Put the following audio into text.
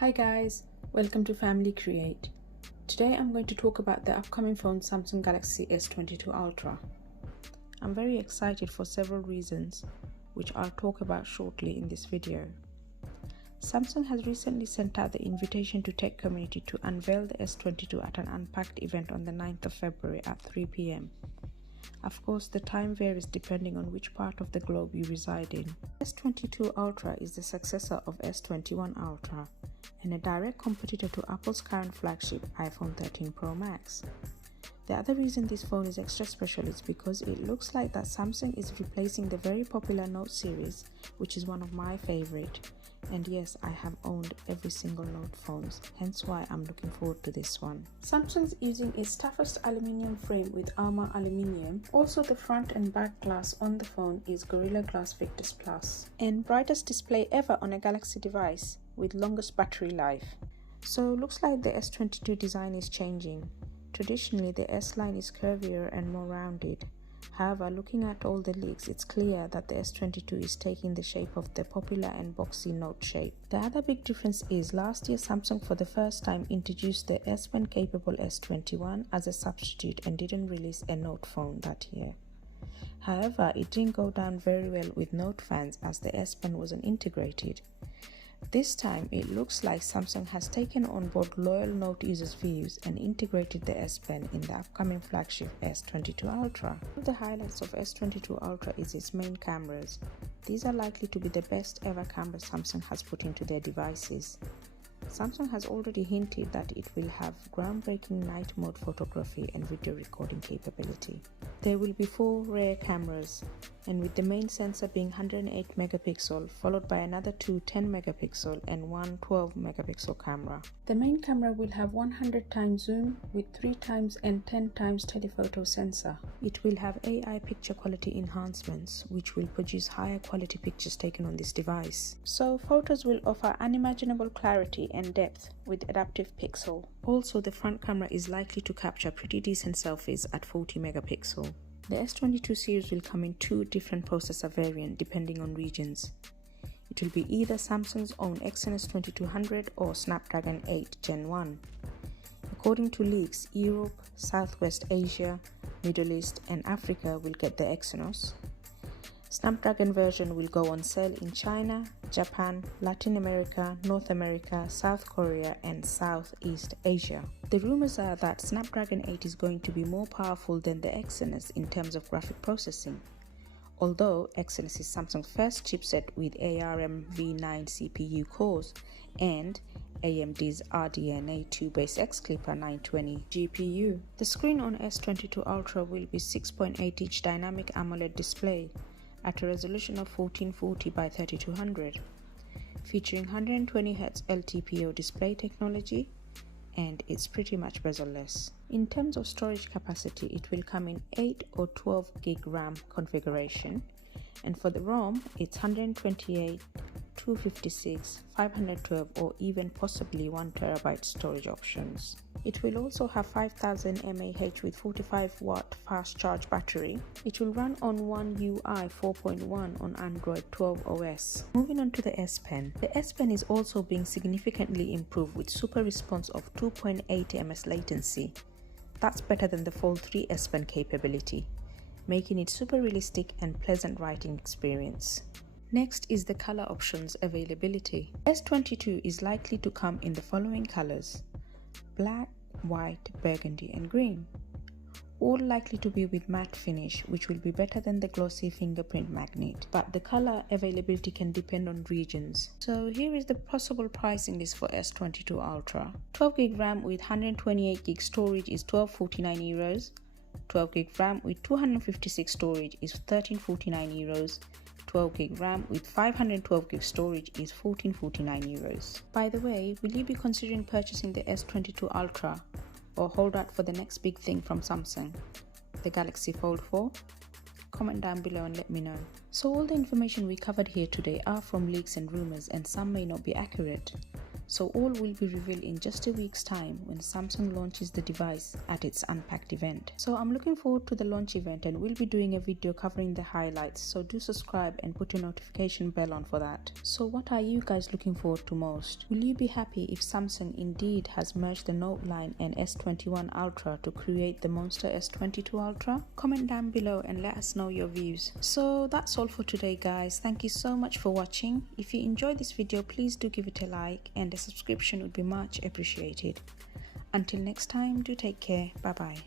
Hi guys, welcome to Family Create. Today I'm going to talk about the upcoming phone Samsung Galaxy S22 Ultra. I'm very excited for several reasons, which I'll talk about shortly in this video. Samsung has recently sent out the invitation to tech community to unveil the S22 at an Unpacked event on the 9th of February at 3 p.m. Of course, the time varies depending on which part of the globe you reside in. S22 Ultra is the successor of S21 Ultra and a direct competitor to Apple's current flagship iPhone 13 Pro Max. The other reason this phone is extra special is because it looks like that Samsung is replacing the very popular Note series, which is one of my favorite. And yes, I have owned every single Note phones, hence why I'm looking forward to this one. Samsung's using its toughest aluminium frame with Armor Aluminium. Also, the front and back glass on the phone is Gorilla Glass Victus Plus. And brightest display ever on a Galaxy device with longest battery life. So looks like the S22 design is changing. Traditionally, the S line is curvier and more rounded. However, looking at all the leaks, it's clear that the S22 is taking the shape of the popular and boxy Note shape. The other big difference is last year Samsung for the first time introduced the S Pen capable S21 as a substitute and didn't release a Note phone that year. However, it didn't go down very well with Note fans as the S Pen wasn't integrated. This time, it looks like Samsung has taken on board loyal Note users' views and integrated the S Pen in the upcoming flagship S22 Ultra. One of the highlights of S22 Ultra is its main cameras. These are likely to be the best ever cameras Samsung has put into their devices. Samsung has already hinted that it will have groundbreaking night mode photography and video recording capability. There will be 4 rear cameras, and with the main sensor being 108 megapixel, followed by another 2 10 megapixel and one 12 megapixel camera. The main camera will have 100 times zoom with 3 times and 10 times telephoto sensor. It will have AI picture quality enhancements, which will produce higher quality pictures taken on this device. So photos will offer unimaginable clarity and depth with adaptive pixel. Also, the front camera is likely to capture pretty decent selfies at 40 megapixel. The S22 series will come in 2 different processor variants depending on regions. It will be either Samsung's own Exynos 2200 or Snapdragon 8 Gen 1. According to leaks, Europe, Southwest Asia, Middle East and Africa will get the Exynos. Snapdragon version will go on sale in China, Japan, Latin America, North America, South Korea and Southeast Asia. The rumors are that Snapdragon 8 is going to be more powerful than the Exynos in terms of graphic processing. Although Exynos is Samsung's first chipset with ARM v9 CPU cores and AMD's RDNA 2-base X-Clipper 920 GPU. The screen on S22 Ultra will be 6.8-inch dynamic AMOLED display at a resolution of 1440 by 3200, featuring 120Hz LTPO display technology, and it's pretty much bezel-less. In terms of storage capacity, it will come in 8 or 12 gig RAM configuration, and for the ROM, it's 128, 256, 512 or even possibly 1 terabyte storage options. It will also have 5000 mAh with 45 watt fast charge battery. It will run on One UI 4.1 on Android 12 OS. Moving on to the S Pen. The S Pen is also being significantly improved with super response of 2.8 ms latency. That's better than the Fold 3 S Pen capability, making it super realistic and pleasant writing experience. Next is the color options availability. S22 is likely to come in the following colors: black, white, burgundy and green. All likely to be with matte finish, which will be better than the glossy fingerprint magnet, but the color availability can depend on regions. So here is the possible pricing list for S22 Ultra. 12 gig RAM with 128 gig storage is €1249. 12 gig RAM with 256 storage is €1349. 12 gig RAM with 512 gig storage is €1449. By the way, will you be considering purchasing the S22 Ultra or hold out for the next big thing from Samsung, the Galaxy Fold 4? Comment down below and let me know. So all the information we covered here today are from leaks and rumors, and some may not be accurate. So all will be revealed in just a week's time when Samsung launches the device at its Unpacked event. So I'm looking forward to the launch event, and we'll be doing a video covering the highlights, so do subscribe and put your notification bell on for that. So what are you guys looking forward to most? Will you be happy if Samsung indeed has merged the Note line and S21 Ultra to create the monster S22 Ultra? Comment down below and let us know your views. So that's all for today guys. Thank you so much for watching. If you enjoyed this video, please do give it a like, and a subscription would be much appreciated. Until next time, do take care. Bye bye.